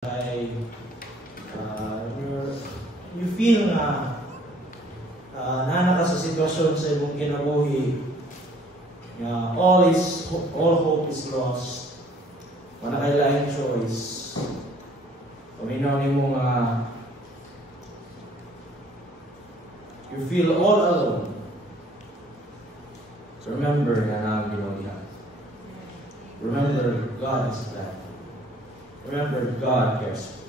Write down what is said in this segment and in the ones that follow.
ay you feel na nana ka sa sitwasyon sa imong kinabuhi, all hope is lost, wala kay lain choice, paminaw nimo nga you feel all alone. So remember na namin diha. Remember God is there. Remember, God cares for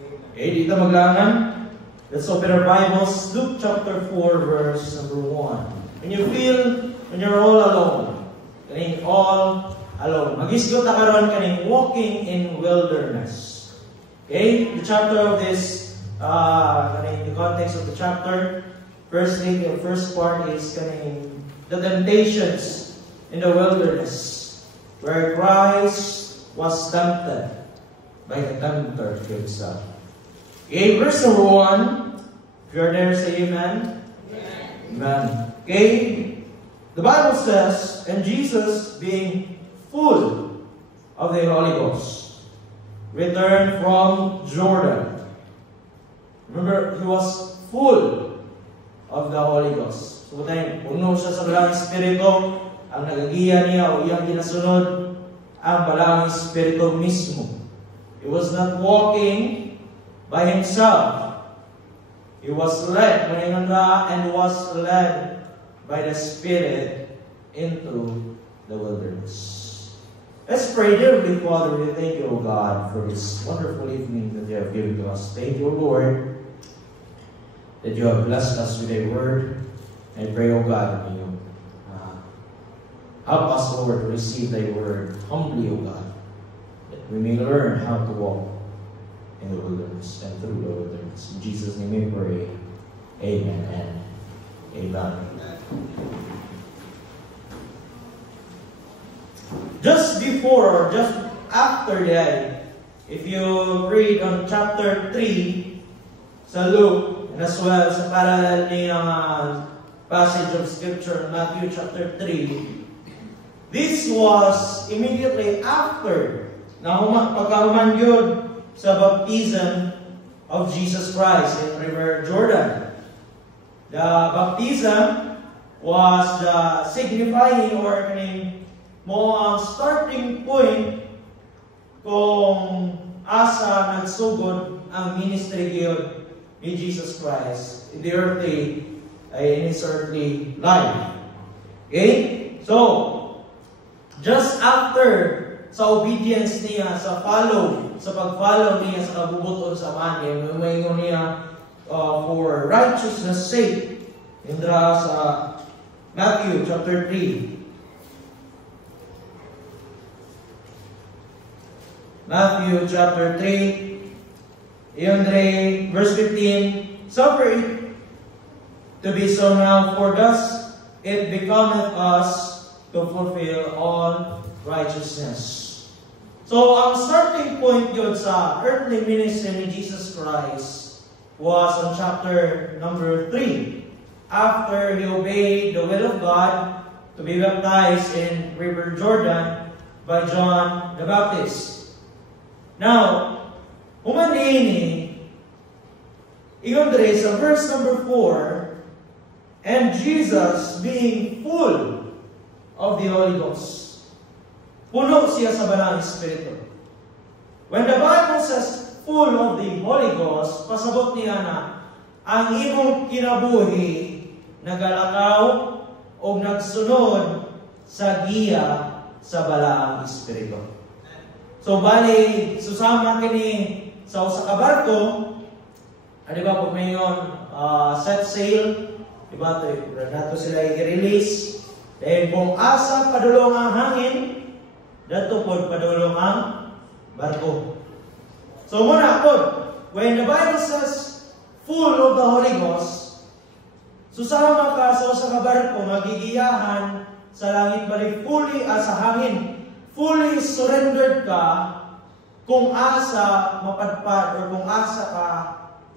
you. Okay, dito maglangan. Let's open our Bibles. Luke chapter 4, verse number 1. When you feel, when you're all alone, kaning all alone, magisgot na karon kaning walking in wilderness. Okay, the chapter of this, kaning the context of the chapter, firstly, the first part is kaning the temptations in the wilderness, where Christ was tempted by the tempter himself. Okay, verse number 1. If you're there, say amen. Amen. Amen. Okay, the Bible says, and Jesus, being full of the Holy Ghost, returned from Jordan. Remember, he was full of the Holy Ghost. So, puno siya sa Balang Espiritu. Ang nagagiya niya o iyang ginasunod ang Balang Espiritu mismo. He was not walking by himself. He was led, and was led by the Spirit into the wilderness. Let's pray. Dear Heavenly Father, we thank you, O God, for this wonderful evening that you have given to us. Thank you, Lord, that you have blessed us with a word. I pray, O God, that you help us, Lord, to receive thy word humbly, O God, that we may learn how to walk in the wilderness and through the wilderness. In Jesus' name we pray. Amen and amen. Just before or just after that, if you read on chapter 3 sa Luke, and as well sa parallel niyang passage of scripture, Matthew chapter 3, this was immediately after na pagkahuman yun sa baptism of Jesus Christ in River Jordan. The baptism was the signifying or mo starting point kung asa nagsugod ang ministry gyud ni Jesus Christ in his earthly life. Okay? So, just after sa obedience niya, sa pag-follow niya sa kabubuton sa mani, mamayingon niya for righteousness sake. Indra sa Matthew chapter 3. Matthew chapter 3, verse 15, suffer it to be so now, for thus it becometh us to fulfill all righteousness. So, ang starting point yun sa earthly ministry ni Jesus Christ was on chapter number 3. After he obeyed the will of God to be baptized in River Jordan by John the Baptist. Now, humanini, iyon dire sa verse number 4, and Jesus being full of the Holy Ghost. Puno siya sa Balang Espiritu. When the Bible says full of the Holy Ghost, pasabot niya na ang imong kinabuhi nagalakaw o nagsunod sa giya sa Balang Espiritu. So, bali, susama kini sa usa ka barko, di ba, pag mayon set sail, di ba, nato sila i-release, dahil kung asa padulong ang hangin, dato pod padulong ang barko. So muna pod, when the Bible says full of the Holy Ghost, susama ka sa usa ka barko, magigiyahan sa langit balik, fully sa hangin, fully surrendered ka kung asa mapadpad or kung asa ka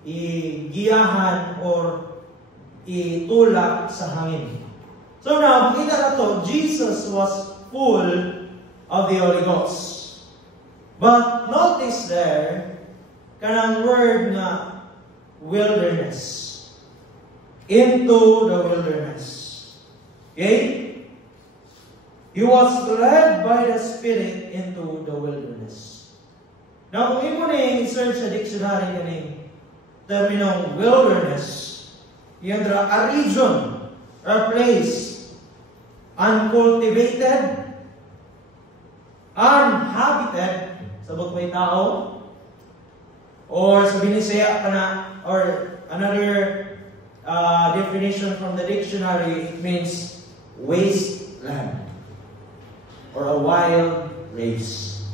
igiyahan or itulak sa hangin. So now, makita na to, Jesus was full of the Holy Ghost. But notice there, kanang word na wilderness. Into the wilderness. Okay? He was led by the Spirit into the wilderness. Now, kung imo na yung search sa dictionary kaning terminong wilderness, yun a region or a place uncultivated, unhabited, sabot may tao, or sa binisaya ka na, or another definition from the dictionary, it means wasteland or a wild place.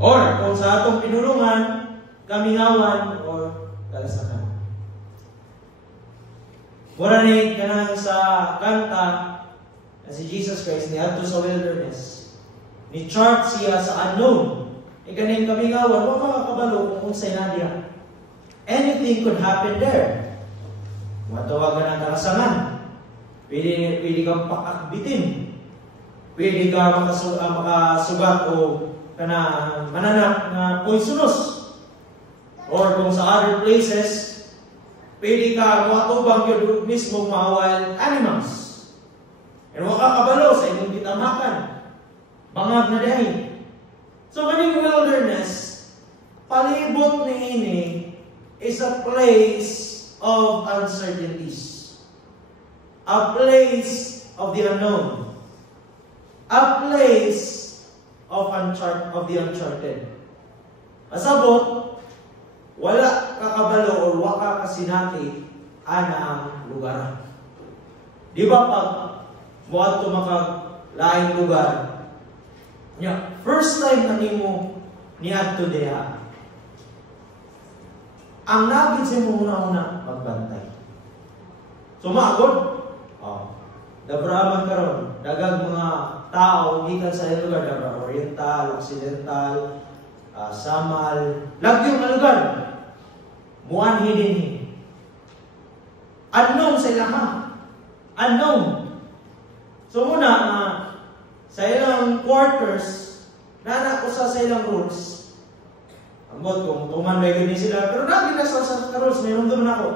Or kung sa atong pinulungan, kamingawan or kalasakan. Mura ni kanang sa kanta na si Jesus Christ ni adto sa wilderness. Ni chart siya sa unknown. Kaning kamingawan, wa makakabalo kung unsay na diha. Anything could happen there. Matawagan ang kalasangan. Pwede kang pakakbitin. Pwede ka makasugat o mananap na poisonous. Or kung sa other places, pwede ka matubang yun mismo mga wild animals. And makakabalo sa inyong kitamakan. Bangag na dahil. So, kaning wilderness, palibot ni ini is a place of uncertainties. A place of the unknown. A place of the uncharted. Asabot, wala kakabalo o waka kasinati ana ang lugar. Di ba pag buhat tumakag laing lugar, first time na nimo niadto diha, ang nagin sa muna-una magbantay. So maagod, dabraman karon, dagang mga tao gikan sa lugar, dabra oriental, occidental, samal, lagyong na lugar. Muan hidin. Unknown sa ilaha. Unknown. So muna, sa ilang quarters, nanak ko sa ilang rules. Ambot kung tuman may ganyan sila, pero lagi na sa rules, may nandun ako.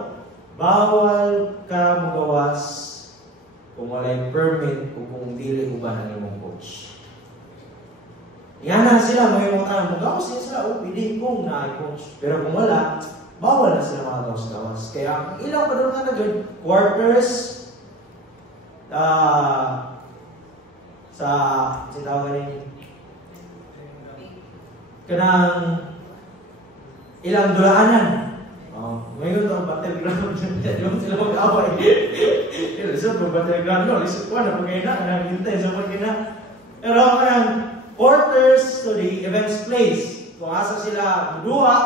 Bawal ka magawas kung walay permit kung dili uban ang imong coach. Yan na sila, may mga tanong, magawas niya sila, pwede kung na-coach. Pero kung wala, bawal na sila mga gawas-gawas. Kaya, ilang pa doon na good quarters, sa tawag rin, kanang ilang dulaanan. Ngayon ang battleground, yung sila mag-away. Lisod ang battleground, lisod ko na pag-ina, nangintay sa pag-ina. Pero kanang quarters to the event's place. Kung asa sila duha,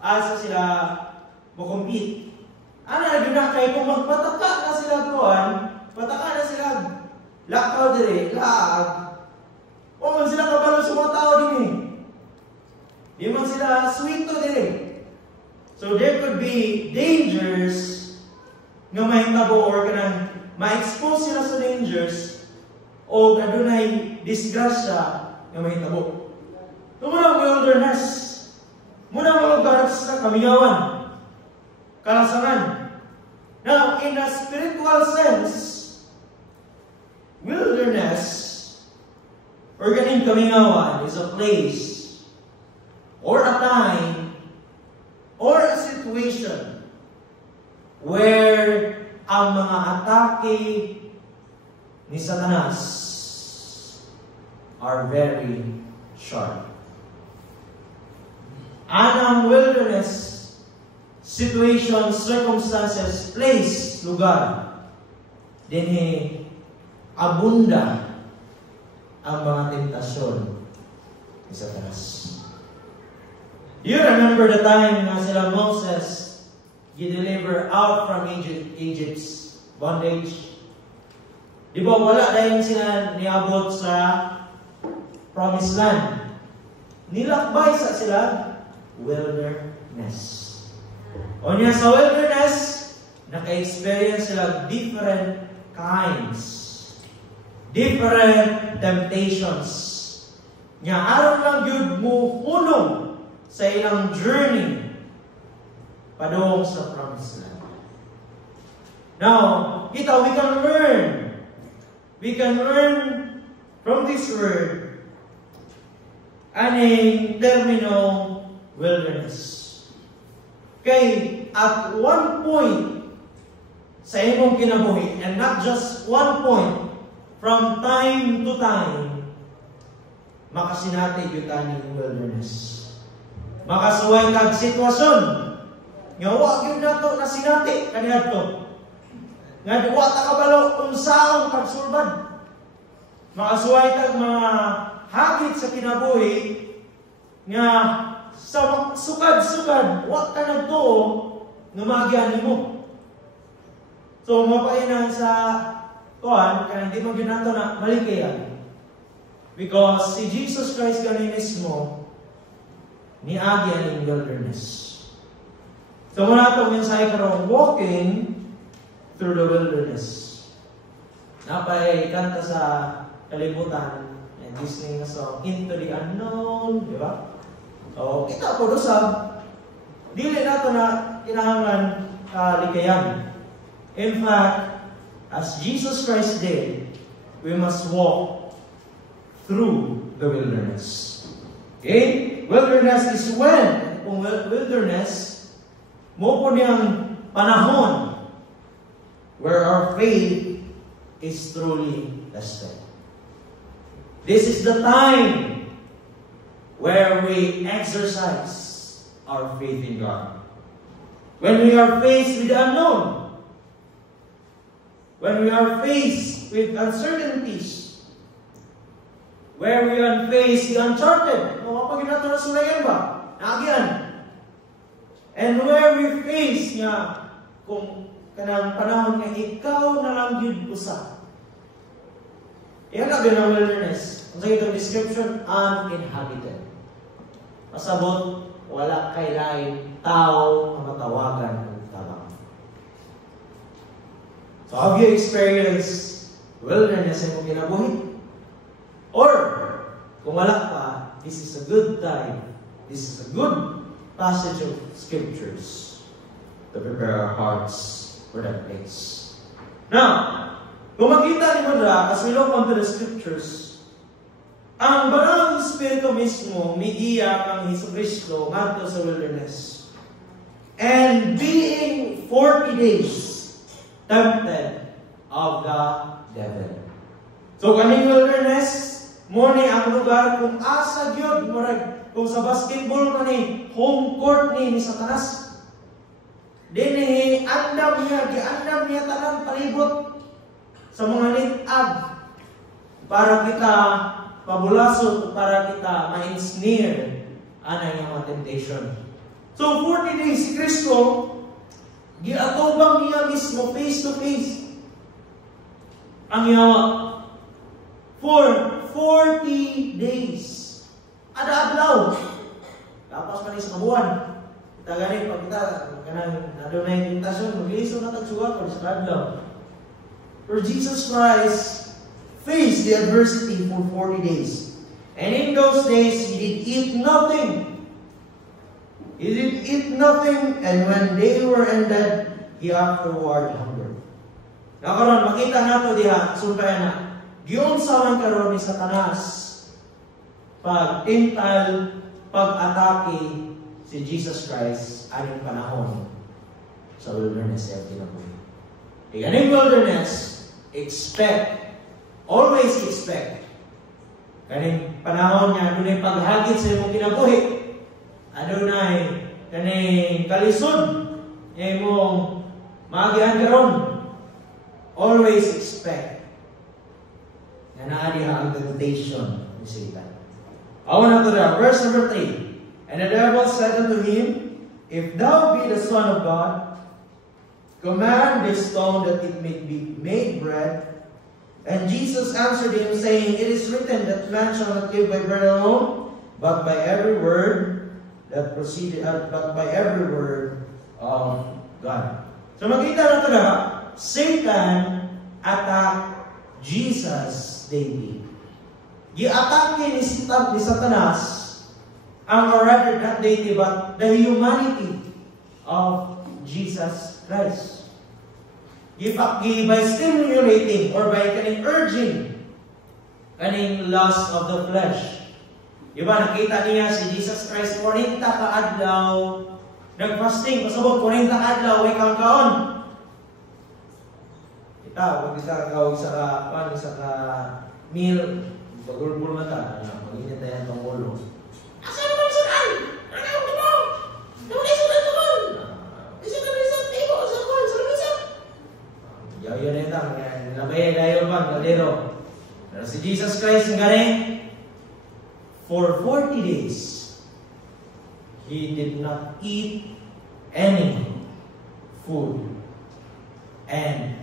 asa sila mo-compete. Ano na gina kayo kung magpataka na sila doon, pataka na sila lakaw dire, laag. O man sila kabalo sa mga tao din eh. Di man sila sweet to dire. So there could be dangers nga may tabo or kanang ma-expose sila sa dangers o adunay disgrasya nga may tabo. So muna wilderness. Muna mga garap sa kamiyawan. Kalasangan. Now, in a spiritual sense, wilderness or ganing kamiyawan is a place or a time or a situation where ang mga atake ni Satanas are very sharp. Anang wilderness, situations, circumstances, place, lugar, dinhi abunda ang mga tentasyon ni Satanas. Do you remember the time na sila Moses gi-deliver out from Egypt's bondage? Di ba wala dahil sila niabot sa promised land? Nilakbay sa sila wilderness. O niya sa wilderness, naka-experience sila different kinds, different temptations. Nya aron lang gyud mo hunong sa ilang journey padung sa promised land. Now, we can learn. We can learn from this word aning termino wilderness. Kay at one point sa imong kinabuhi, and not just one point, from time to time, makasinati yung kaning wilderness. Makasuway kag sitwasyon. Nga wa gyud nato na sinati kaniadto. Nga wa ta kabalo kung saong pagsulbad. Makasuway kag mga hagit sa kinabuhi nga sa sukad-sukad wa ka nagtuo nga maagyan nimo. So mapainan sa kuan kanang di mo gyud nato na malikayan. Because si Jesus Christ kani mismo niagyan in wilderness. So muna ito mensahe karon, walking through the wilderness. Napay kanta sa kalibutan, and Disney nga song, Into the Unknown, di ba? So, kita po dosab, dili nato na kinahanglan kalikayan. In fact, as Jesus Christ did, we must walk through the wilderness. Okay? Wilderness is when, kung wilderness, mo po niyang panahon where our faith is truly tested. This is the time where we exercise our faith in God. When we are faced with the unknown, when we are faced with uncertainties, where we are faced with the uncharted, kapag ginaturo sa layan ba? Nagyan. And where we face nga, kung kanang panahon nga ikaw na lang yun usa. Iyan na ng wilderness. Kung sa itong description, uninhabited. Pasabot, wala kay lain tao na matawagan ng tabang. So have you experienced wilderness sa imong kinabuhi? Or, kung wala pa, this is a good time. This is a good passage of scriptures to prepare our hearts for that place. Now, kung makita ni Mudra, as we look onto the scriptures, ang Banal Espiritu mismo, migiya kang Jesucristo ngadto sa wilderness. And being 40 days tempted of the devil. So, kaning wilderness, mo ni ang lugar kung asa gyud murag kung sa basketball kani home court ni Satanas. Dinhi andam niya tanang palibot sa mga litag para kita pabulasot, para kita ma-ensnare anay nga temptation. So 40 days si Kristo giatubang niya mismo face to face ang yawa for 40 days. Ada adlaw. Tapos man sa kabuan. Kita gani pag kita kanang adunay tentasyon, magliso na tagsuga ko sa adlaw. For Jesus Christ faced the adversity for 40 days. And in those days, He did eat nothing. He did eat nothing, and when they were ended, He afterward hungered. Now karon makita nato diha sumpay na giunsaman karon ni Satanas pag-tintal, pag-atake si Jesus Christ aning panahon sa wilderness at kinabuhi. Kaning wilderness, always expect, kaning panahon niya, adunay paghagit sa imong kinabuhi, adunay kaning kalisod, imong maagihan karon, always expect na naadiha ang temptation ni Satan. I want to read verse number 3. And the devil said unto him, If thou be the Son of God, command this stone that it may be made bread. And Jesus answered him, saying, It is written that man shall not live by bread alone, but by every word that proceeded, but by every word of God. So makita nato na, Satan attacked Jesus daily. Gi-atake ni Satanas ang, or rather not deity, but the humanity of Jesus Christ. By stimulating or by urging kaning lust of the flesh. Diba, nakita niya si Jesus Christ 40 ka-adlaw nag-fasting, pasabot 40 ka-adlaw ay kaon. Kung kita kawag sa meal, pagulbul na ta, mag-init tayo ng ulo. Asa naman sa kan? Ano yung tumong? Nung isa na tumong? Isa na rin sa tibo, sa kon, sa misa. Yaw-yaw na ito, nilabay na yun man, kalero. Pero si Jesus Christ ang galing, for 40 days, He did not eat any food. And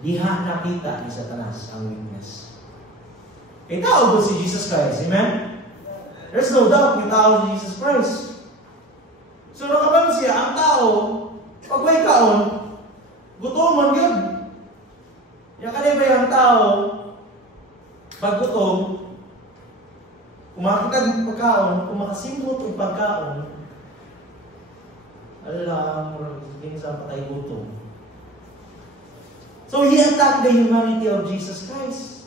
diha nakita ni Satanas ang weakness. May tao ba si Jesus Christ? Amen? There's no doubt may tao si Jesus Christ. So nakabang siya, ang tao, pag may kaon, gutom yun. Yung kanibay ang tao, pag gutom, kumakita ng pagkaon, kung makasimot yung pagkaon, alam, hindi sa patay gutom. So He attacked the humanity of Jesus Christ.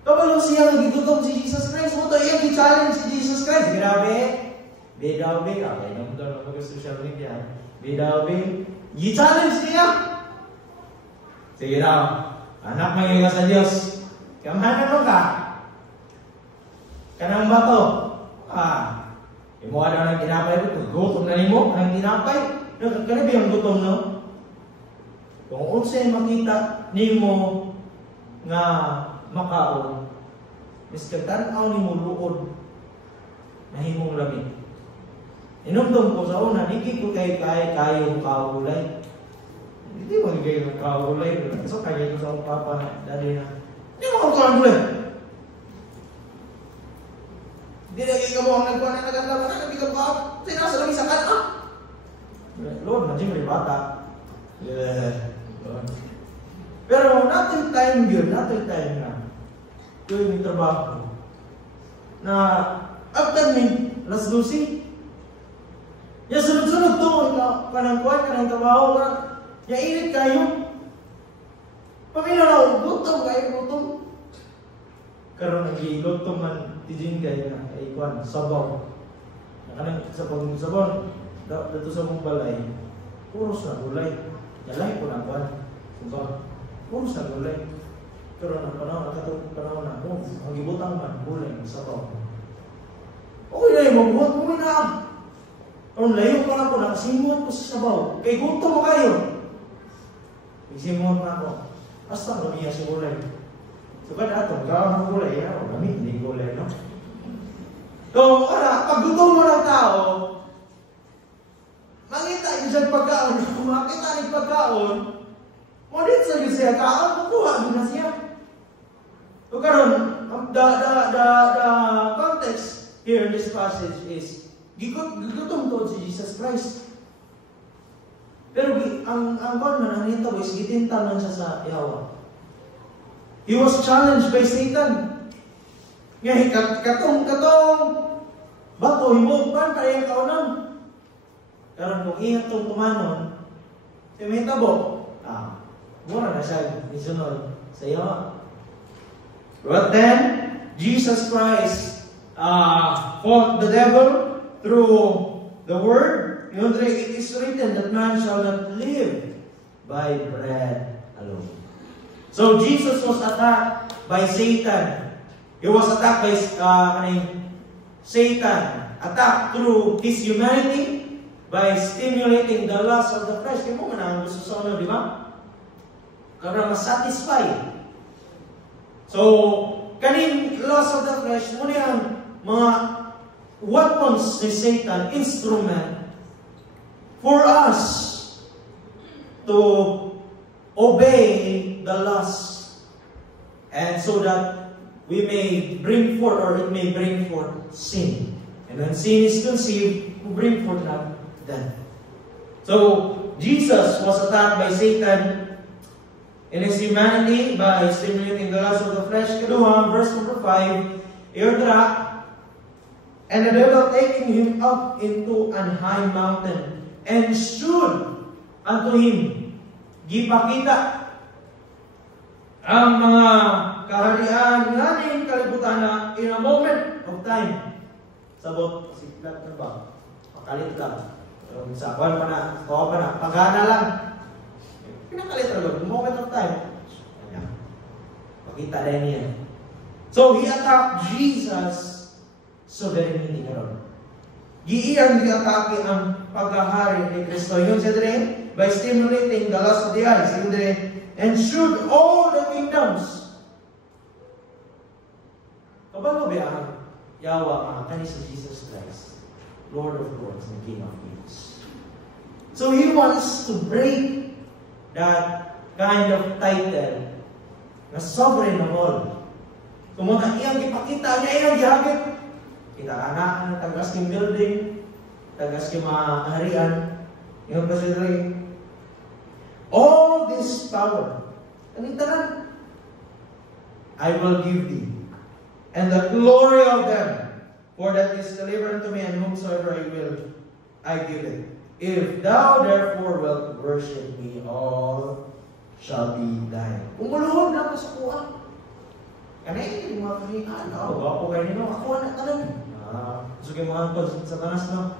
Kapag siya nagigutom si Jesus Christ, mo to iyang i-challenge si Jesus Christ. Grabe. Bedabe. Okay, naman doon ako sa social media. Bedabe. I-challenge niya. Sige daw. Anak mga iwas sa Diyos. Kamahanan mo ka. Kanang bato. Imuha na ng tinapay ko. Gutom na rin mo. Ang tinapay. Kanabi ang gutom, no? Kung unsay makita nimo nga makaon, miski tan-aw nimo luod, nahimong lamig. Inumdum ko sa una, di ko kayo kaulay. Hindi mo kayo kaulay. So kaya ko sa akong papa na dali na. Hindi mo kaulay. Hindi lagi ka mo ang nagkuhan na naganda ka, hindi ka pa. Sinasa lang isa ka, Lord, nandiyan may bata. Pero natin time yun, natin time na yun yung trabaho na after me, Las Lucy ya sunod-sunod to kanang kuwan, kanang trabaho na ya init kayo pamilya na gutom kayo, gutom karon nag-gutom man tijing kayo na kay kuwan, sabaw kanang sa pag-sabaw dito sa mong balay puros na gulay yalay po na kuwan puro sa gulay. Pero ang panahon, nakatulong panahon na, ang gibutang man, gulay, sabaw. Okay na yung mabuhat mo na. Kung layo pa lang po, nakasimuhat ko sa sabaw. Kay gutom mo kayo. Isimuhat na ako. Basta lumiya si gulay. So, kada ito, gawin ng gulay, gamit, hindi gulay, no? So, pag gutom mo ng tao, mangita yung siyang pagkaon, kung makita yung pagkaon, ngunit sa iyo siya, kaon, kukuha mo na siya. So karon, the context here in this passage is, gigutom to si Jesus Christ. Pero ang man, ang nito is, gitinta man siya sa Yahweh. He was challenged by Satan. Ngayon, katong, bato, himupan, kaya kaunan. Karon, kung iyan itong tumanon, siya may tabo. Mura na siya isunod sa iyo. But then, Jesus Christ fought the devil through the word. It is written that man shall not live by bread alone. So Jesus was attacked by Satan. He was attacked by Satan. Attacked through his humanity by stimulating the lust of the flesh. Kaya mo man ang gusto sa ulo, di ba? Para masatisfy. So, kaning lust of the flesh, muna ang mga weapons ni Satan, instrument for us to obey the lust, and so that we may bring forth, or it may bring forth sin. And when sin is conceived, we bring forth not death. So, Jesus was attacked by Satan in his humanity by stimulating the lust of the flesh. Kedua, verse number 5, and the devil taking him up into an high mountain and should unto him gipakita ang mga kaharian nganing kalibutan na in a moment of time. Sabot, siklat na ba? Pakalit lang. Sa kwan pa na, pagana lang. Pinakalit lang, moment of time. Pakita rin niya. So, he attacked Jesus sovereignty karon. Giiyang gi-atake ang paghahari ni Kristo. Yun siya din, by stimulating the lust of the eyes. Yun din, and should all the kingdoms. Kabalo ba ang yawa mga kanis sa Jesus Christ, Lord of Lords and King of Kings. So he wants to break that kind of title na sovereign of all. Kung mga iyang ipakita niya, iyang gihagit. Kita anak, tagas ng building, tagas ng mga kaharian, yung kasi all this power, kanitaran, I will give thee, and the glory of them, for that is delivered to me, and whomsoever I will, I give it. If thou therefore wilt worship me, all shall be thine. Umuluhod na sa kuha. Kanay, yung mga kanikaan, ako kayo nino, ako anak talang. Sige mga angkol sa tanas na,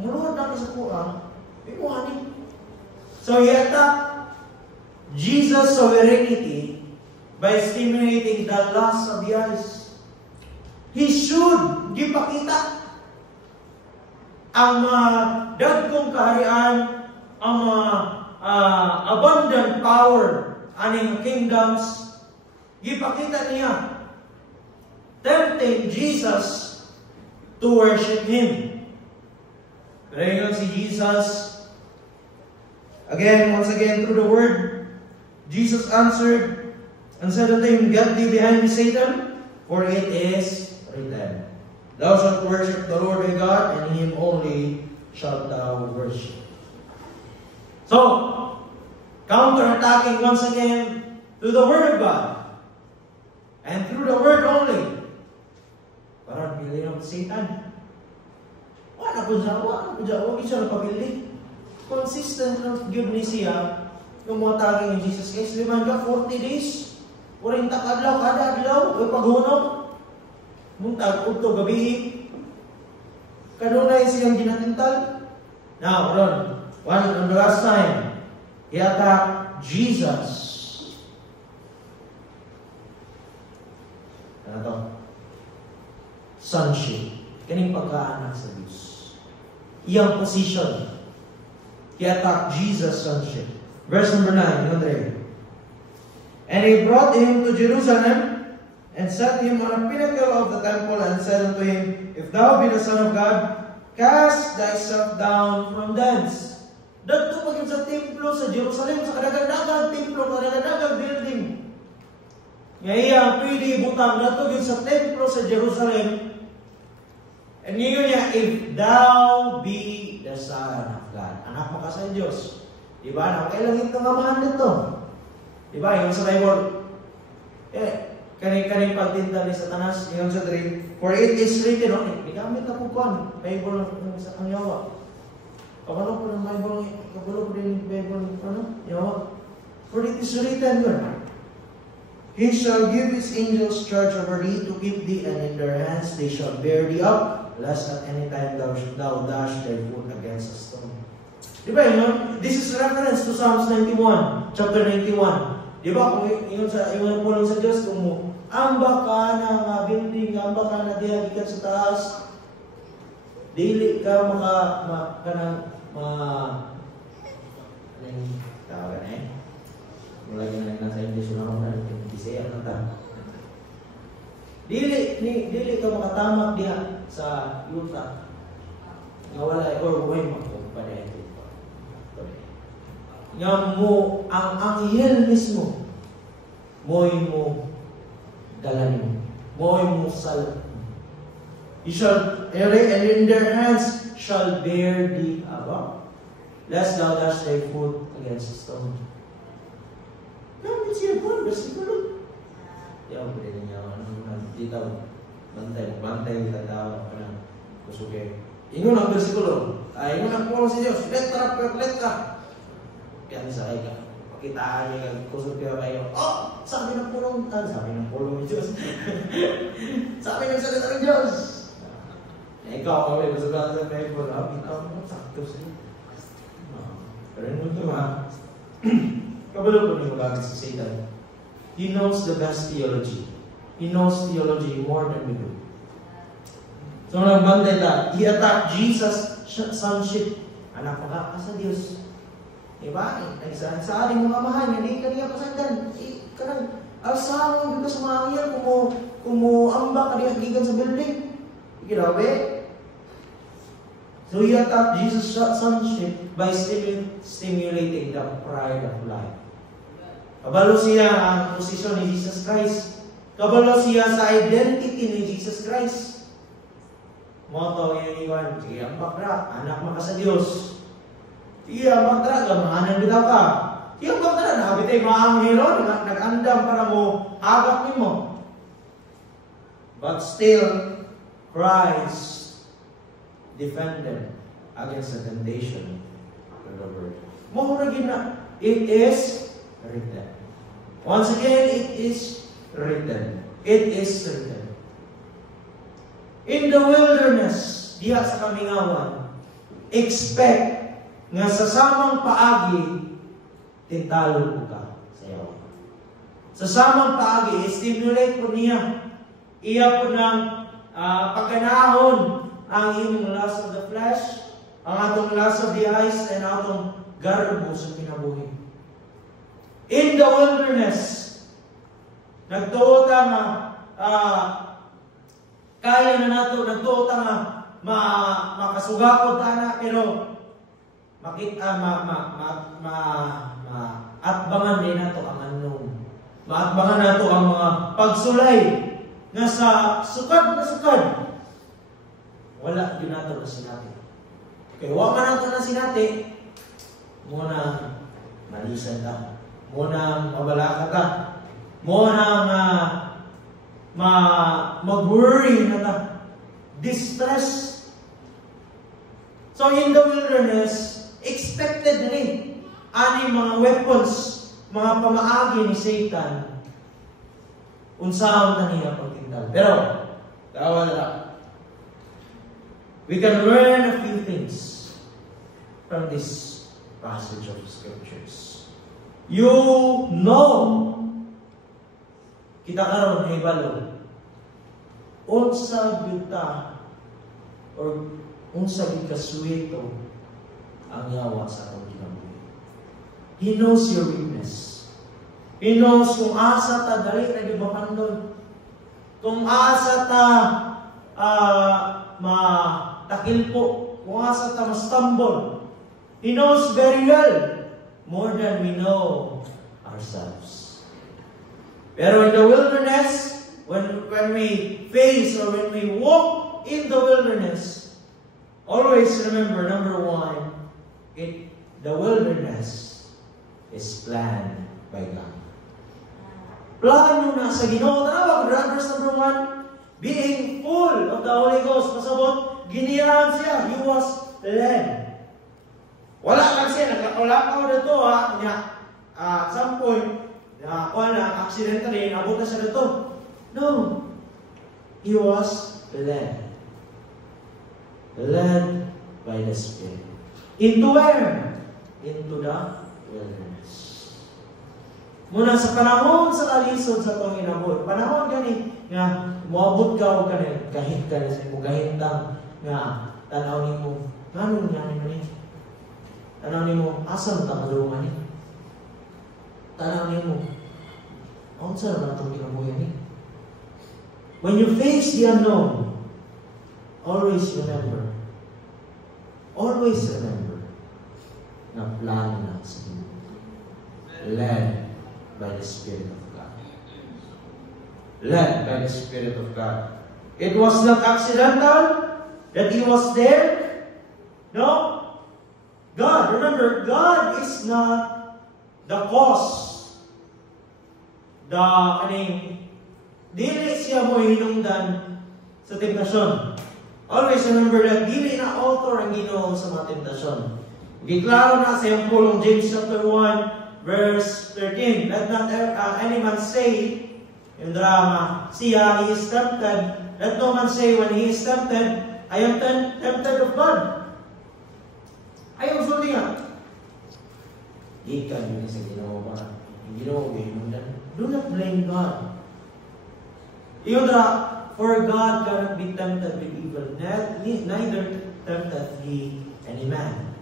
umuluhod na sa kuha, ikuhanin. So he attacked Jesus' sovereignty by stimulating the lust of the eyes. He should gipakita ang dagkong kaharian, ang abundant power aning kingdoms, gipakita niya, tempting Jesus to worship Him. Pero yun si Jesus, once again, through the word, Jesus answered and said unto him, Get thee behind me, Satan, for it is written, Thou shalt worship the Lord thy God, and Him only shalt thou worship. So, counterattacking once again through the Word of God, and through the Word only. Parang pili ng Satan. Wala ko siya napabili. Consistent ng good ni siya, yung mga taging ni Jesus Christ, liman ka, 40 days, 40 kadlaw, kada adlaw, o paghunong, mong tag-ug to gabi, kanunay siyang ginatintal. Now, on the last time, he attacked Jesus. Ano to? Sonship. Kaning pagkaanak sa Diyos. Iyang position. He attacked Jesus' sonship. Verse number 9, Andre. And he brought him to Jerusalem, and set him on a pinnacle of the temple, and said unto him, If thou be the Son of God, cast thyself down from thence. Dagto pagin sa templo sa Jerusalem, sa kadagang-dagang templo, kadagang-dagang building. Ngayon, pwede ibutang dagto pagin sa templo sa Jerusalem. And ngayon niya, if thou be the Son of God. Anak mo ka sa Diyos. Diba? Nakailang itong amahan nito. Diba? Yung sa Bible, kaning pagtinda ni Satanas, yung sa 3, for it is written, ikamit na po kon, Bible ng isa kang yawa. Kabalo po ng Bible, kabalo po din yung Bible, yawa. For it is written, He shall give His angels charge over thee to keep thee, and in their hands they shall bear thee up, lest at any time thou dash thy foot against a stone. Diba yun? This is reference to Psalms 91, chapter 91. Diba? Kung yun sa iwan po lang sa Diyos, kung mo, amba ka na building, amba ka na diya, ikat sa taas, dili ka tawagan mula yung nasa English na ako na, Bisaya na ta. Dili ka makatamak diya sa yuta. Nga wala, or way magkumpanya ito. Nga mo, ang anghel mismo, mo'y mo dalanin. Mo'y mo sal. You shall, and in their hands shall bear thee above, lest thou dash thy foot against a stone. Namin siya po, versikulo. Yaw, pwede niya, ditaw, bantay, tatawa ka na, kusuke. Ingon ang versikulo. Ay, unang pulong si Diyos. Letra per letra. Kaya sa ka. Pakitaan niya, kusog kayo kayo. Oh! Sabi ng pulong ni Diyos. Sabi ng salita ng Diyos. Ikaw, kami, masagala sa Bible. Ikaw mo, sakto sa'yo. Pero ano ito ha? Kabalo ko niyo gamit sa Satan. He knows the best theology. He knows theology more than we do. So, nagbantay ka, he attacked Jesus' sonship. Anak ka sa Diyos. Diba? Nagsaan-saan yung mga mahal, hindi ka niya pasagdan. Kanang, asama yung ka sa mga iyan, kumuamba ka niya gigan sa building. Grabe. So, he attacked Jesus' sonship by stimulating the pride of life. Kabalo siya ang posisyon ni Jesus Christ. Kabalo siya sa identity ni Jesus Christ. Moto yan iwan, sige ang bakra, anak maka sa Diyos. Sige ang bakra, gamahanan bitaw ka. Sige ang bakra, nakabitay maanghero, nag-andam para mo, agak mo. But still, Christ defended against the temptation of the word. Mahuragin na, it is written. Once again, it is written. It is written. In the wilderness, diha sa kamingawan, expect nga sa samang paagi, tintalo ko ka sayaw. Sa samang paagi, stimulate po niya. Iya po ng pagkanahon ang iyong lust of the flesh, ang atong lust of the eyes, and atong garbo sa kinabuhi. In the wilderness, nagtuota nga kaya na nato, nagtuota nga makasugakod na, pero makita, atbangan din nato ang anong. Maatbangan nato ang mga pagsulay nga sa sukad na sukad. Wala din nato na sinati. Kaya wala nato na sinati, muna malisan ka. Muna mabalaka ka. Muna mag-worry na ka. Distress. So in the wilderness, expected na rin ani mga weapons, mga pamaagi ni Satan, unsaon na niya pagtintal. Pero, wala. We can learn a few things from this passage of scriptures. You know, kita karon kay balo, unsa kita or unsa gikaswito ang yawa sa atong kinabuhi. He knows your weakness. He knows kung asa ta dali na gibapandon. Kung asa ta matakilpo, kung asa ta ma-stumble. He knows very well, more than we know ourselves. Pero in the wilderness, when we face or when we walk in the wilderness, always remember, number one, the wilderness is planned by God. Plano na sa Ginoo. Tawag, verse number 1, being full of the Holy Ghost. Pasabot, giniyahan siya. He was led. Wala lang siya. Nagkakulakaw na ito, at some point, accidentally, nabot na siya dito. No. He was led. Led by the Spirit. Into where? Into the wilderness. Muna sa panahon sa kalisod sa itong inabot. Panahon gani nga moabot ka o kahit ka sa imo gahintang nga tanaw nimo nganong ngani man ni. Tanaw nimo asa ta madulungan ni. Tanaw nimo unsa na itong kinabuhi ni. When you face the unknown, always remember na plano na sa inyo. Led by the Spirit of God. Led by the Spirit of God. It was not accidental that he was there. No. God, remember, God is not the cause. Dili siya mo hinungdan sa temptasyon. Always remember that dili na author ang Ginoo sa mga temptasyon. Giklaro na sa iyang pulong James chapter 1 verse 13. Let not any man say in drama, siya, he is tempted. Let no man say when he is tempted, I am tempted of God. Ayaw sulti nga. Ikan yun sa Ginoo ba? Ginoo, do not blame God. Iyon na, for God cannot be tempted with evil, neither tempteth he any man.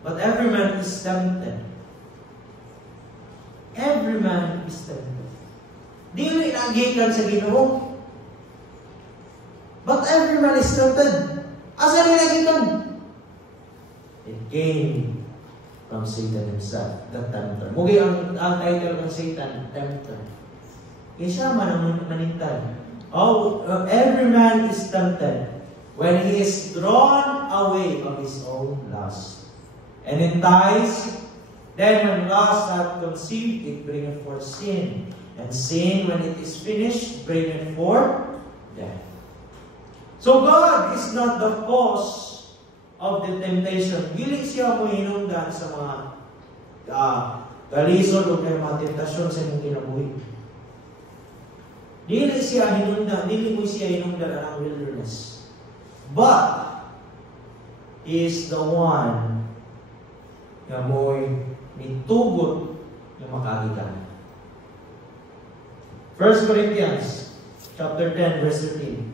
But every man is tempted. Every man is tempted. Dili nagikan sa Ginoo. But every man is tempted. Asa rin nagikan? It came from Satan himself, the tempter. Mugi ang title ng Satan, tempter. Isa man ang manintay. Every man is tempted when he is drawn away of his own lust. And enticed, then when lust hath conceived, it bringeth forth sin. And sin, when it is finished, bringeth forth death. So God is not the cause of the temptation. Dili siya mo hinungdan sa mga kalisod o kaya mga tentasyon sa inyong kinabuhi. Dili siya hinungdan ang wilderness. But He is the one na mo'y nitugot ng makagitan. 1 Corinthians chapter 10 verse 13.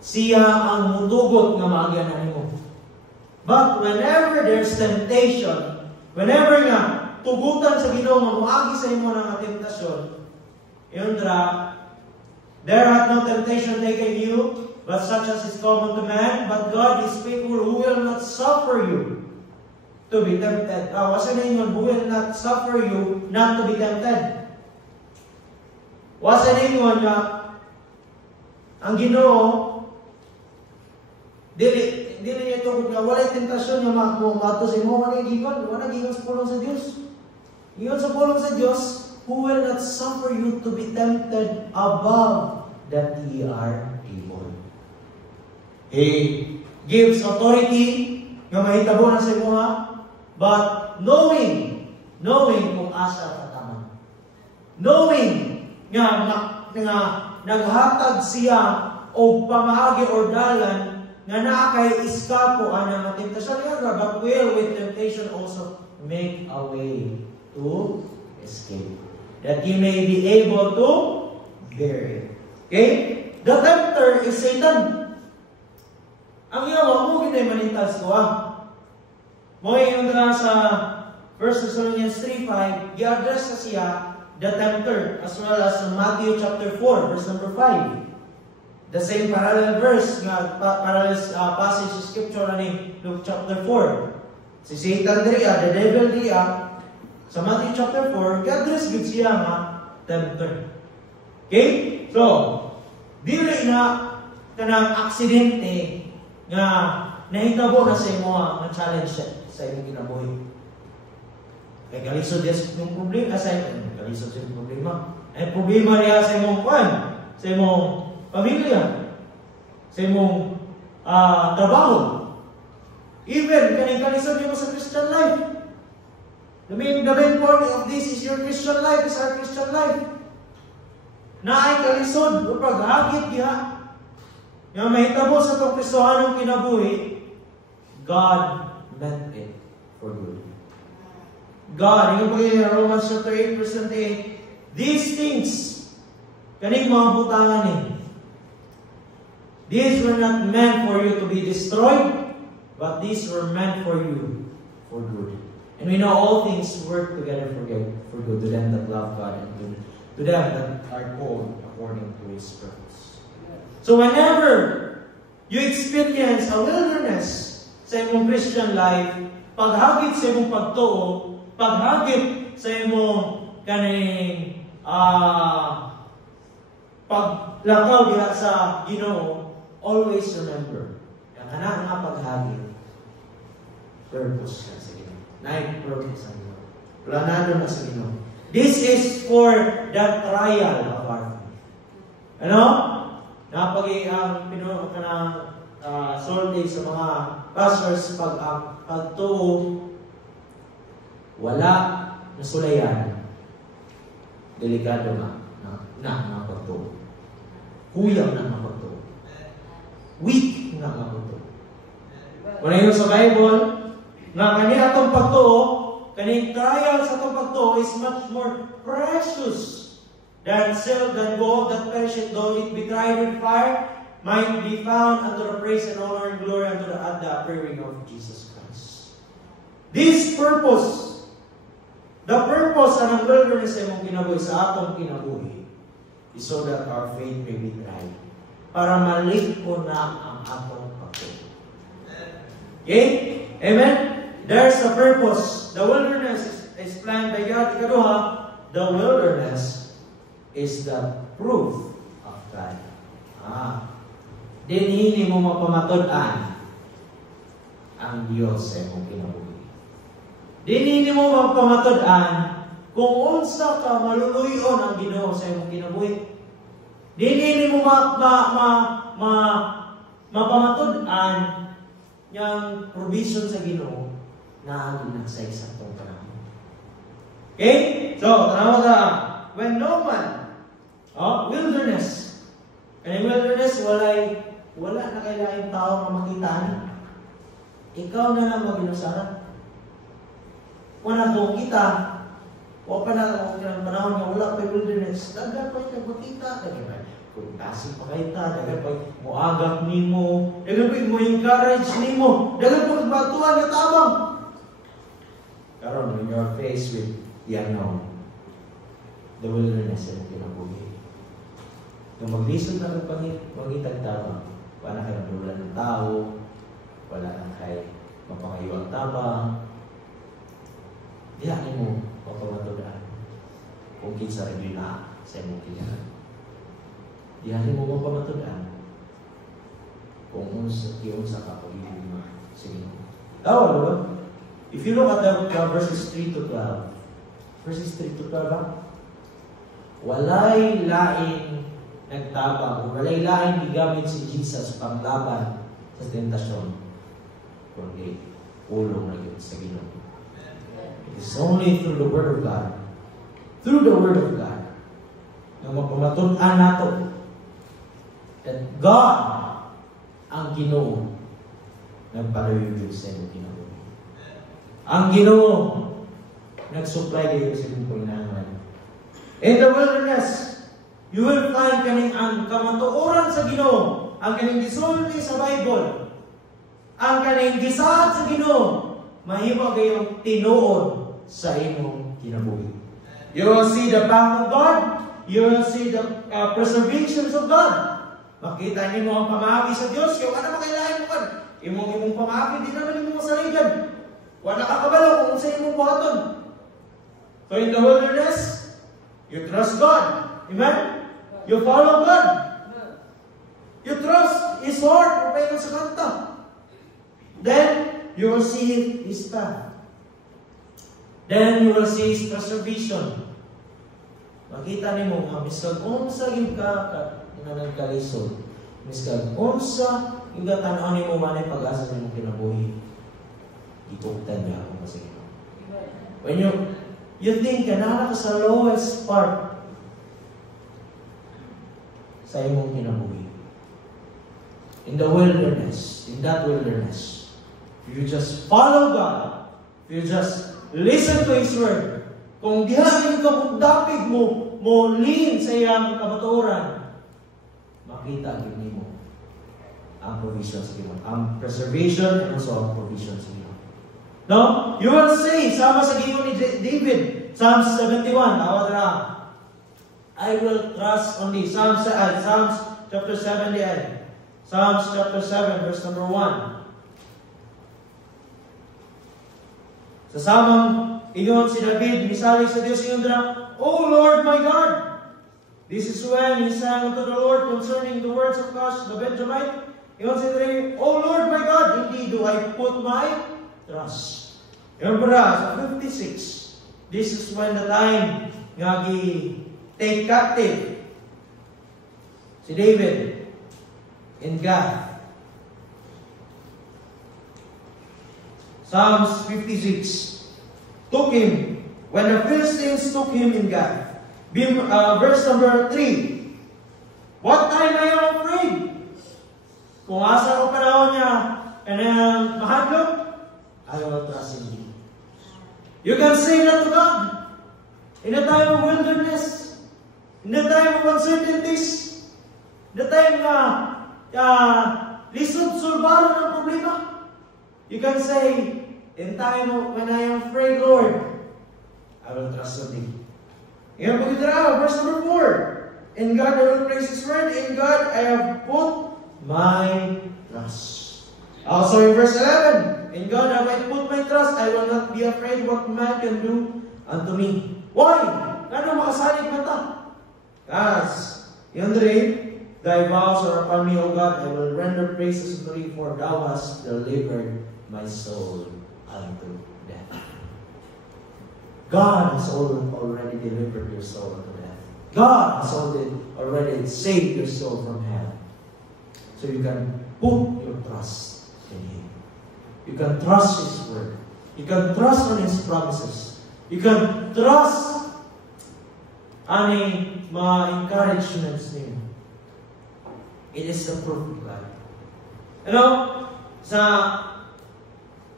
Siya ang mutugot nga maagyanan mo. But whenever there's temptation, whenever nga tugutan sa Ginoo nga maagi sa imo ng temptasyon, there hath no temptation taken you, but such as is common to man, but God is faithful, who will not suffer you to be tempted. Wasa na ingon, who will not suffer you not to be tempted. Wasa na ingon nga, ang Ginoo, dili niya ito nga walay tentasyon nga mato sa imo, wala gigon sa pulong sa Dios. Gigon sa pulong sa Dios, who will not suffer you to be tempted above that ye are able. He gives authority nga mahitabo na sa imo ha, but knowing kung asa katama. Knowing nga naghatag siya o pamaagi or dalan nga naa kay iskapo ana nga temptasyon nga, but will with temptation also make a way to escape, that ye may be able to bear it. Okay? The tempter is Satan. Ang iyawa mo ginay manintas ko mo yung sa 1 Thessalonians 3:5, i-address na siya the tempter, as well as in Matthew chapter 4 verse number 5. The same parallel verse, parallel passage of scripture ni Luke chapter 4. Si Satan diya, the devil diya, sa Matthew chapter 4, i-address gud siya nga tempter. Okay? So, dili na kanang aksidente nga nahitabo na sa imo nga challenge sa imong kinabuhi. Kay kalisod yung problema sa kalisod yung problema. Ay problema niya sa imong sa imong pamilya, sa imong trabaho. Even kaning kalisod mo sa Christian life. The main point of this is your Christian life, is our Christian life. Naay kalisod, o paghagit diha, nga mahitabo sa itong Kristohanong kinabuhi, God meant it for good. God, yung pag-ibig Romans chapter 8 verse 28, these things, kaning mga butangan these were not meant for you to be destroyed, but these were meant for you for good. And we know all things work together for good to them that love God and to them that are called according to His purpose. So whenever you experience a wilderness sa imong Christian life, paghagit sa imong pagtuo, paghagit sa imong kaning paglakaw diha sa Ginoo, always remember, kana nga paghagit, purpose ka sa Ginoo. Purpose sa Ginoo. Planado na sa Ginoo. This is for the trial of our faith. Ano? Napagi ang pinuno ka ng sorte sa mga pastors pag ang pagtuo wala na sulayan, delikado na pagtuo. Kuyang na pagtuo. Weak na pagtuo. Kung na yun sa Bible, nga kanya atong pagtuo, kaning trial sa atong pagtuo is much more precious than silver, than gold that perisheth, though it be tried with fire, might be found unto the praise and honor and glory unto the appearing of Jesus Christ. This purpose, the purpose ng wilderness ay mong kinabuhi sa atong kinabuhi, is so that our faith may be tried. Para maliko na ang atong pagtuo. Okay? Amen? There's a purpose. The wilderness is planned by God. Ikaduha, the wilderness is the proof of God. Dinhini mo mapamatod-an ang Diyos sa imong kinabuhi. Dinhini mo mapamatod-an kung unsa ka maluluyon ang Ginoo sa imong kinabuhi. Dinhini mo mapamatod-an yang provision sa Ginoo na ang ginasay sa itong panahon. Okay? So, tanawa ka, when no man, wilderness. Kaya wilderness, wala na kailangan tao na makitaan. Ikaw na lang mag-inusaran. Wala doon kita. O pa na ang panahon na wala pa wilderness. Dagan pa ito makita. Dagan pa kung tasig pa kayo ta. Dagan pa muagap ni mo. Dagan pa mo encourage ni mo. Dagan pa batuan na tabang. Karon, when you're faced with the unknown, the wilderness ay kinabuhi. Kung maglisod na ng pangitag tabang, wala kayo nadulan ng tao, wala na kayo mapangayo ang tabang, dihanin mo mapamatulaan kung kinsa rin na sa imong kinahan. Dihanin mo mapamatulaan kung unsa ka pag-ibig mo sa Ginoo. Tawa, diba? If you look at the verses 3 to 12, verses 3 to 12 ba? Walay laing nagtabang, walay laing gigamit si Jesus panglaban sa tentasyon. Kundi ulong na yun sa Ginoo. It is only through the Word of God, through the Word of God, na mapamatun-an nato that God ang Ginoo nagpaluyod sa imong kinabuhi. Ang Ginoo nag-supply kayo sa imong kailangan. In the wilderness, you will find kaning ang kamatuoran sa Ginoo, ang kaning gisulti sa Bible, ang kaning gisaad sa Ginoo, mahimo kayong tinuod sa imong kinabuhi. You will see the power of God, you will see the preservations of God. Makita niyo ang pamahawi sa Diyos, kung ano makailangan mo kan, imong pamahawi, di naman imong masaligan. Wala nakakabalo kung sa imong buhaton. So in the wilderness, you trust God. Amen? You follow God. You trust His word. Upay sa kanta. Then, you will see His path. Then, you will see His preservation. Makita ni mo, miskan unsa yung nagkalisod. Miskan unsa yung tanaw ni mo manay pag-asa ni mo kinabuhi. Ituktan niya ako kasi. When you think na ka sa lowest part sa imong kinabuhi. In the wilderness, in that wilderness, you just follow God. You just listen to His word. Kung dihanin ka dapig mo lean sa iyang kamatuoran, makita gid nimo ang provision sa Ginoo, ang preservation and also ang provision sa Ginoo. No? You will say, sama sa gingon ni David, Psalms 71, tawad na. I will trust on thee. Psalms chapter 70, Psalms chapter 7, verse number 1. Sa samang ingon si David, misalig sa Diyos ingon na, O Lord my God! This is when he sang unto the Lord concerning the words of Cush the Benjamite. Ingon si David, O Lord my God, indeed do I put my trust. Yung para, sa 56, this is when the time nga take captive Si David in Gath. Psalms 56 took him when the Philistines took him in Gath. Verse number 3. What time I am afraid? Kung asa ko panahon niya kanang mahadlok, I will trust in Him. You can say that to God. In the time of wilderness, in the time of uncertainties, the time na lisod sulbaro ng problema, you can say, in time when I am afraid, Lord, I will trust in Thee. Ngayon po verse number 4. In God I will praise His word. In God I have put my trust. Also in verse 11. In God I might put my trust. I will not be afraid what man can do unto me. Why? Kano makasalig man ta? As, Yandre, Thy vows are upon me, O God. I will render praises unto Thee, for Thou hast delivered my soul unto death. God has already delivered your soul unto death. God has already saved your soul from hell. So you can put your trust in Him. You can trust His word. You can trust on His promises. You can trust on mga encouragements niyo. It is the proof of God. Sa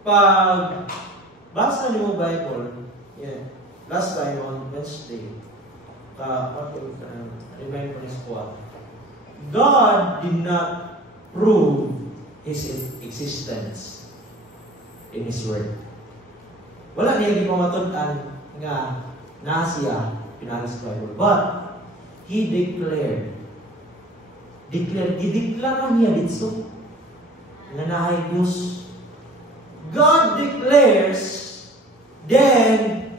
pagbasa niyo Bible, last time on Wednesday, remind ko niyo po, God did not prove His existence in His Word. Wala niya gipamatutan nga na siya pinaris sa Bible. But He declared niya dito nga naay Diyos. God declares, then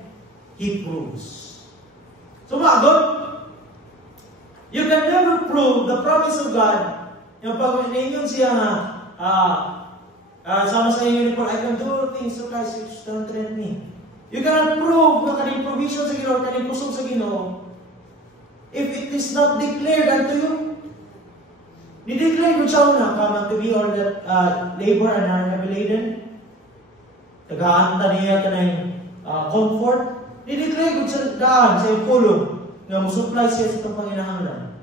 He proves. So magot, you can never prove the promise of God. Yung pag ningon siya nga, sama sa inyo ni Paul, I can do things to Christ which strengthen me. You cannot prove na kaning provision sa Ginoo, kaning kusog sa Ginoo, if it is not declared unto you. Ni-declare mo siya na, come to be all that labor and are heavy laden. Tagaanta niya ka ng comfort. Ni-declare mo siya daan sa iyong kulong na musupply siya sa itong Panginoon.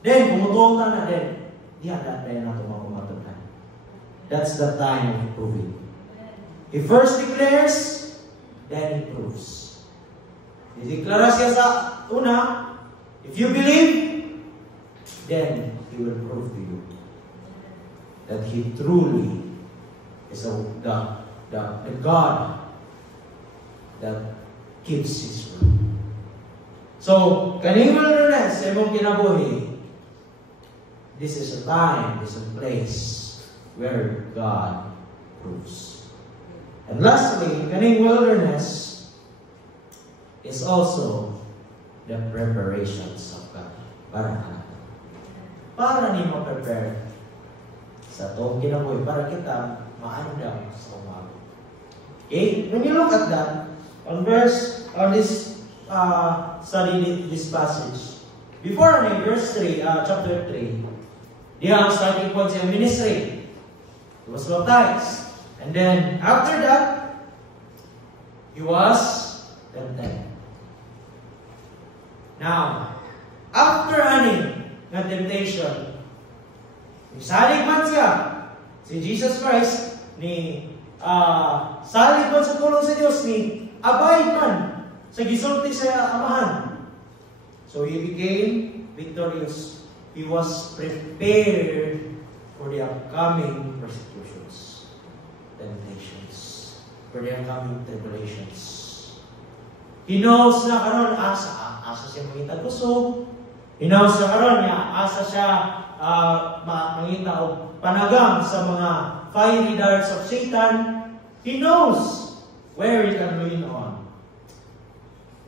Then, pumutong ka na din. Diyan natin na tumamumatunan. That's the time of proving. He first declares, then He proves. I-declara siya sa una, if you believe, then He will prove to you that He truly is the God that keeps His word. So, kaning wilderness, sa imong kinabuhi, this is a time, this is a place where God proves. And lastly, kaning wilderness is also the preparations of God. Para ni ma-prepare sa itong kinabuhi, para kita maandam sa umaga. Okay? When you look at that, on this study this passage, before verse 3, chapter 3, diya ang starting point sa ministry. He was baptized. And then, after that, He was tempted. Now, after ng temptation, salig man siya, si Jesus Christ, salig man sa tulong sa Diyos, abide man sa gisulti sa Amahan. So He became victorious. He was prepared for the upcoming persecutions, temptations, for the upcoming tribulations. He knows na karon asa siya makita kusog. He knows na karon niya asa siya makita og panagam sa mga fiery darts of Satan. He knows where he can lean on.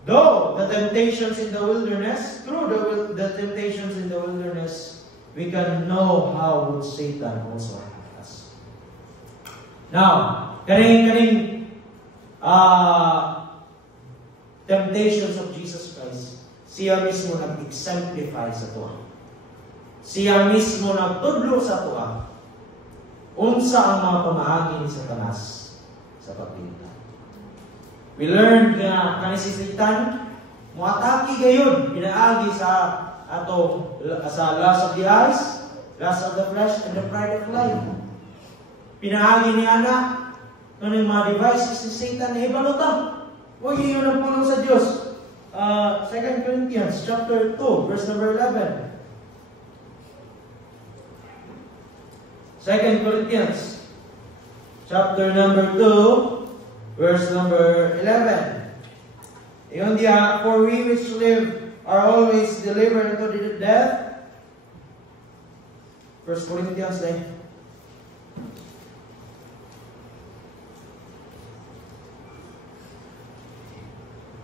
Though the temptations in the wilderness, through the temptations in the wilderness, we can know how would Satan also attack us. Now, kaning temptations of Jesus Christ, siya mismo nag-exemplify sa ito. siya mismo nagtudlo sa tuwa unsa ang mga pamaagi ni Satanas sa pagpilitan. We learned nga kani si Satan moatake gayud pinaagi sa ato sa lust of the eyes, lust of the flesh, and the pride of life. Pinaagi ni ana kaning mga devices ni Satan na ibalutan. Huwag yun ang pulong sa Diyos. 2 Corinthians chapter 2, verse number 11. 2 Corinthians chapter number 2, verse number 11. Iyon diya, for we which live are always delivered unto the death. 1 Corinthians 9.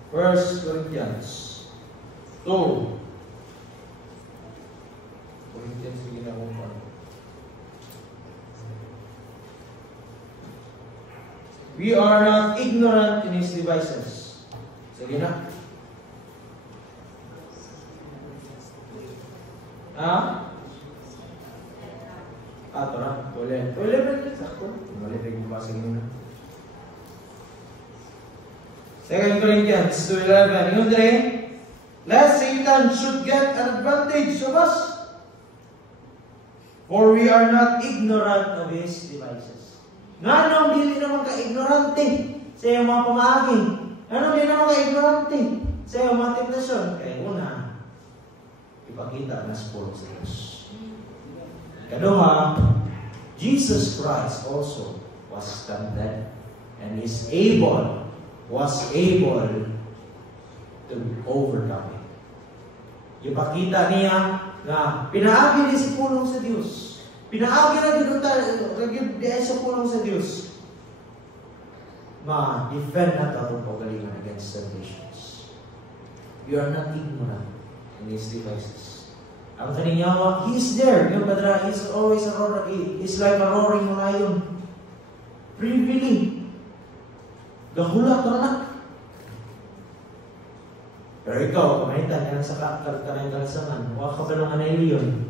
First Corinthians 2. Corinthians, sige na kung paano. We are not ignorant in his devices. Sige na. Ito na. Ulit. Sakto. Ulit. Magbasa nyo na. 2 Corinthians 2:11. Yun din, lest Satan should get an advantage of us. For we are not ignorant of his devices. Nga nung dili naman ka-ignorante sa iyong mga pamaagi. Nga nung dili naman ka-ignorante sa iyong mga temptasyon. Kaya una, ipakita na sa pulong sa Diyos. Kaduha, Jesus Christ also was tempted and was able to overcome it. Ipakita niya na pinaagi niya sa pulong sa Diyos. Pinaagi na sa pulong sa Diyos. Ma-defend na ito ang pagalingan against temptations. You are not ignorant in these devices. Ang kaninyawa, He is there. Yung padra, He's always He's like a roaring lion. Privily. Gahulat ka na. Pero ikaw, kumaitan ka sa kanang kalsangan. Huwag ka ba ng anayliyon?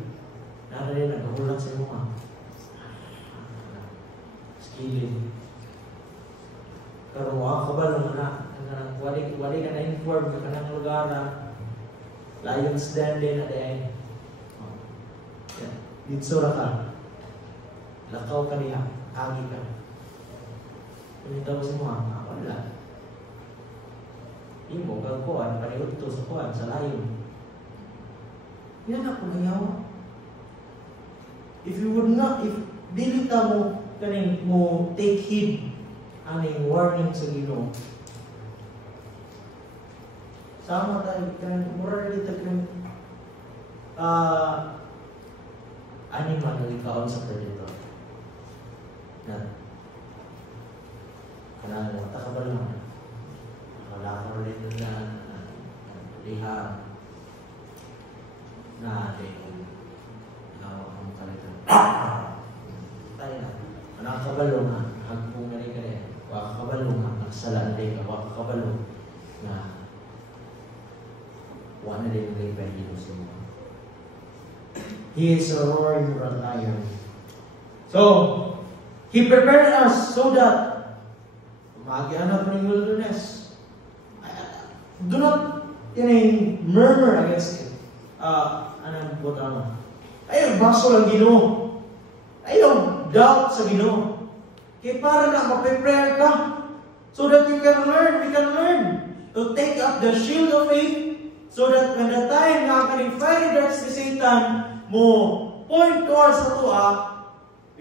Nararin na, gahulat sa mukha. Skilling. Pero huwag ka ba ng wali ka na-inform ka kanang lugar na Lion's Den din na din. Ditsura ka. Lakaw ka niya. Agi ka. Punita mo sa mga wala. Imo, gagkuhan, paniod to sa kuhan, sa layo. Yan ako mayawa. If dili ta mo, kaning mo take heed aning warning sa Ginoo. Sama tayo, mura dito animal na ikaon sa predator. Na kanang mo, takabal lang. Nakalakar rin na liha na din nawak ang kalitan. Tayo na. Nakakabalo nga. Hagpong na rin ka rin. Wakakabalo nga. Nakasalaan din ka. Wakakabalo na wala na rin yung pahilo sa mga. He is a roaring lion. So, He prepared us so that Magianak ng wilderness. Do not murmur against it. Anong butama? Ayaw baso lang Ginoo. Ayaw doubt sa Ginoo. Kaya para na ma-prepare ka so that we can learn to take up the shield of faith so that when the time na kaning fiery darts ni Satan mo point towards sa tuwa,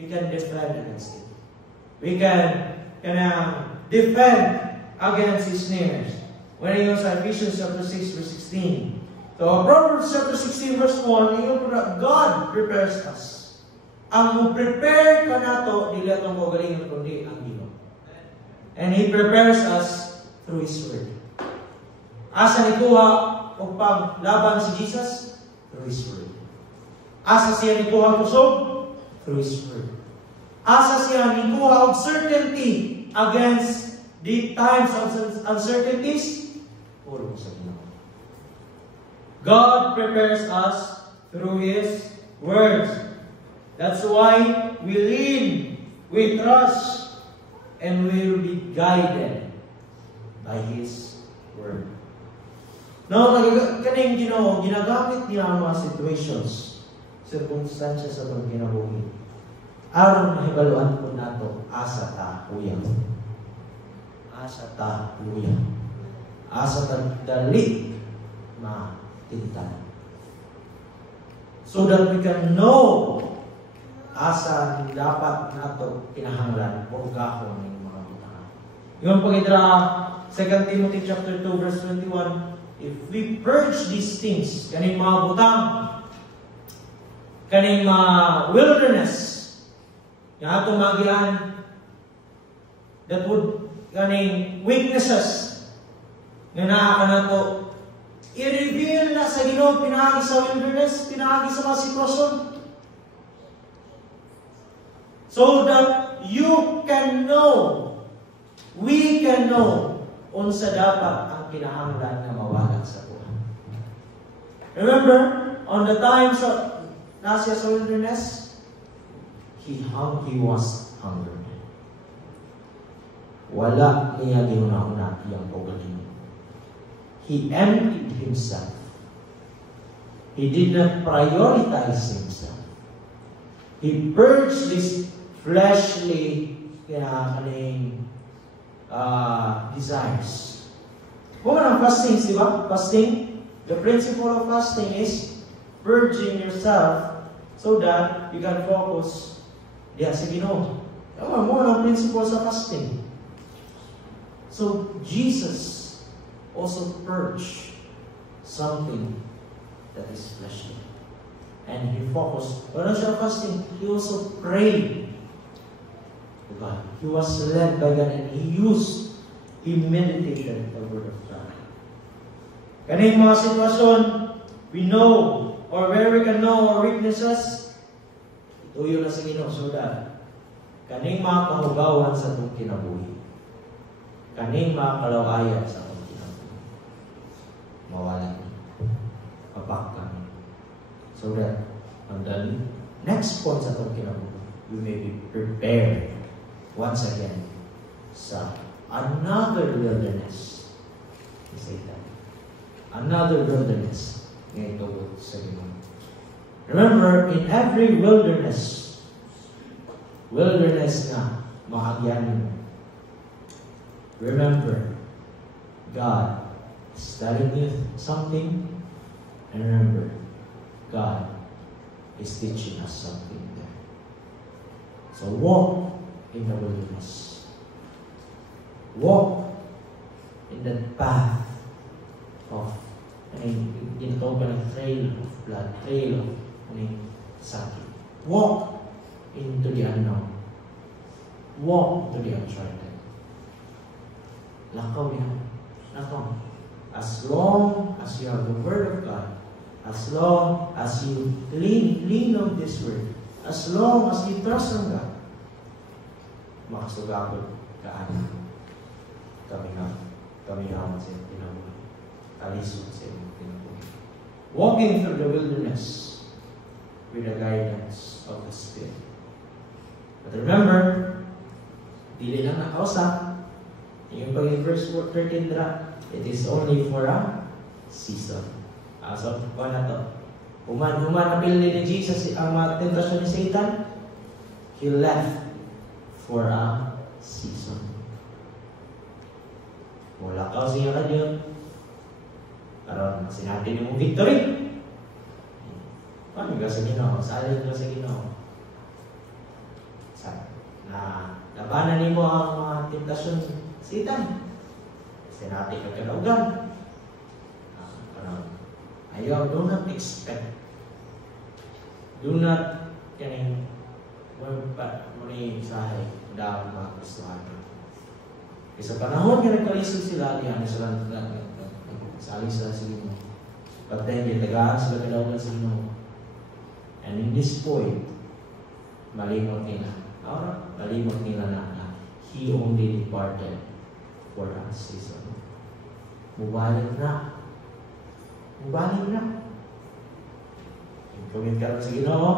we can defend against it. We can defend against his snares. When he goes to Ephesians chapter 6, verse 16. So, Proverbs chapter 16, verse 1, God prepares us. Ang prepare ka na to, dili atong magalingan kundi ang Ginoo. And He prepares us through His Word. Asa nikuha upang laban si Jesus? Through His Word. Asa siya nikuha kusog? Through His Word. Asa siya nikuha of certainty against the times of uncertainties? Pulong sa Ginoo. God prepares us through His words. That's why we lean, we trust, and we will be guided by His Word. Now, kaning Ginoo, ginagamit niya ang mga situations, circumstances sa itong kinabuhi. Aron mahibaluan po nato, asa ta uyang. Asa ta uyang. Asa ta dali matintan. So that we can know asa dapat nato kinahanglan o gahon ng mga butang. Yung pagidra 2 Timothy chapter 2 verse 21, if we purge these things, kaning mga butang, kaning mga wilderness, yung atong magian, that would, kaning weaknesses, nga naa ka na to, i-reveal na sa Ginoo, pinagi sa wilderness, pinagi sa mga sitwasyon. So that you can know, we can know, unsa dapat ang kinahanglan na mawala sa buhay. Remember, on the times of nasa sa wilderness, he was hungry. Wala niya ginuna-una iyang pagaling. He emptied himself. He did not prioritize himself. He purged his fleshly desires. Kung ang fasting, di ba? Fasting, the principle of fasting is purging yourself so that you can focus diya sa Ginoo. Tama mo ang principle sa fasting. So, Jesus also purged something that is fleshly. And He focused. When siya fasting, He also prayed to God. He was led by God and He meditated the Word of God. Kaning mga sitwasyon, we know, or where we can know our weaknesses, ituyo na sa Ginoo so that kaning mga kahugawan sa itong kinabuhi, kaning mga kalawayan sa itong kinabuhi, mawala na, mapakkan. So that on the next point sa itong kinabuhi, we may be prepared once again sa another wilderness. We say that. Another wilderness. Ngayon ito sa Ginoo. Remember, in every wilderness na maagyanin, remember, God is telling you something, and remember, God is teaching us something there. So walk in the wilderness. Walk in that path of, ginatawag ng trail of blood, trail of sakit. Walk into the unknown. Walk into the uncharted. Lakaw yan. Lakaw. As long as you have the Word of God, as long as you lean on this Word, as long as you trust on God, makasugabot kaan. Kami naman sa iyong pinabuhay. Alisod sa iyong pinabuhay. Walking through the wilderness with the guidance of the Spirit. But remember, dili lang nakausap. Yung pag verse 13 dra, it is only for a season. So, kuha na to. Human napili ni Jesus ang mga tentasyon ni Satan, He left for a season. Wala ka siya ka diyon. Karon sinabi mo victory. Paano ka sa Ginoo? Salin ka sa Ginoo. Na labanan nimo ang mga tentasyon Satan. Sinabi ka kalaugan. Ayaw, do not expect. Do not muni sahay daw mga Kristohan. Sa panahon nga nagkalisod sila, yan sila sali sila sa Ginoo. But then, tagaan sila kalaugan sa Ginoo. And in this point, malimot nila. Malimot nila na He only departed for a season. Mubalik na. Commit ka lang sa Ginoo.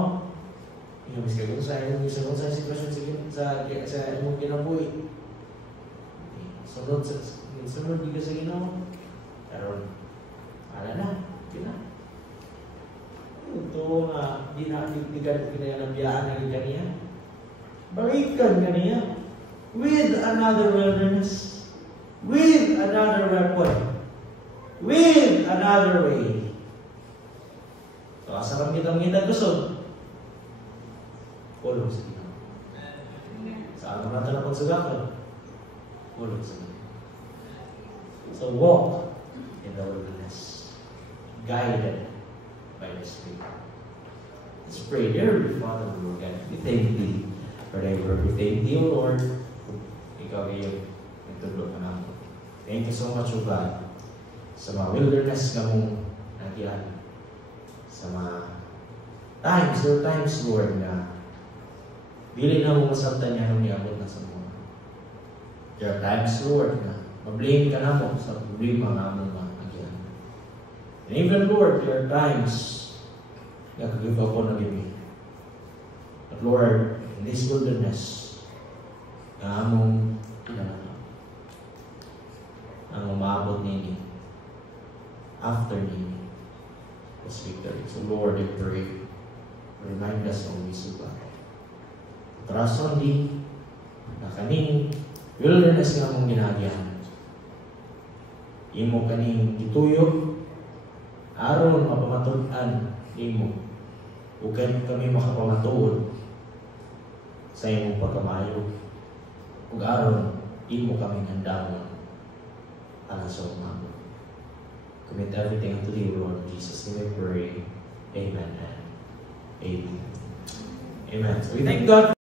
Inumis ka kung saan sitwasyon sa imong kinabuhi. Sunod di ka sa Ginoo. Karon, ala na, yun na. Ito nga, di ka pinayalabiyaan na rin kaniya. Balikan kaniya with another wilderness, with another weapon, with another way. So, asa kang kitang kusog? Ulog sa Ginoo. Saan mo natin ang pagsugatan? Ulog sa Ginoo. So, walk in the wilderness, guided by the Spirit. Let's pray. Dear Father, Lord God, we thank Thee for Thy word. We thank Thee, O Lord. Ikaw ay nagtulog ka namin. Thank you so much, O God, sa mga wilderness ka mong nagiyan. Sa mga times, Lord, na bili na mo masabtan niya nung niabot na sa mga. There are times, Lord, na mablame ka na mo sa problema na mo nagiyan. And even, Lord, there are times na kagive ako na gini. But Lord, in this wilderness, na among maabot nini, after nini, was victory. So Lord, I pray, remind us of this, God. Trust on Thee, na kaning wilderness nga mong ginagyan. Imo kaning ituyo, aron mapamatuan imo. Ug kami makapamatuod sa imong pagkamayo. Ug aron imo kami handamon para sa umabot. Commit everything unto Thee, Lord Jesus. We pray. Amen. Amen. Amen. So we thank God.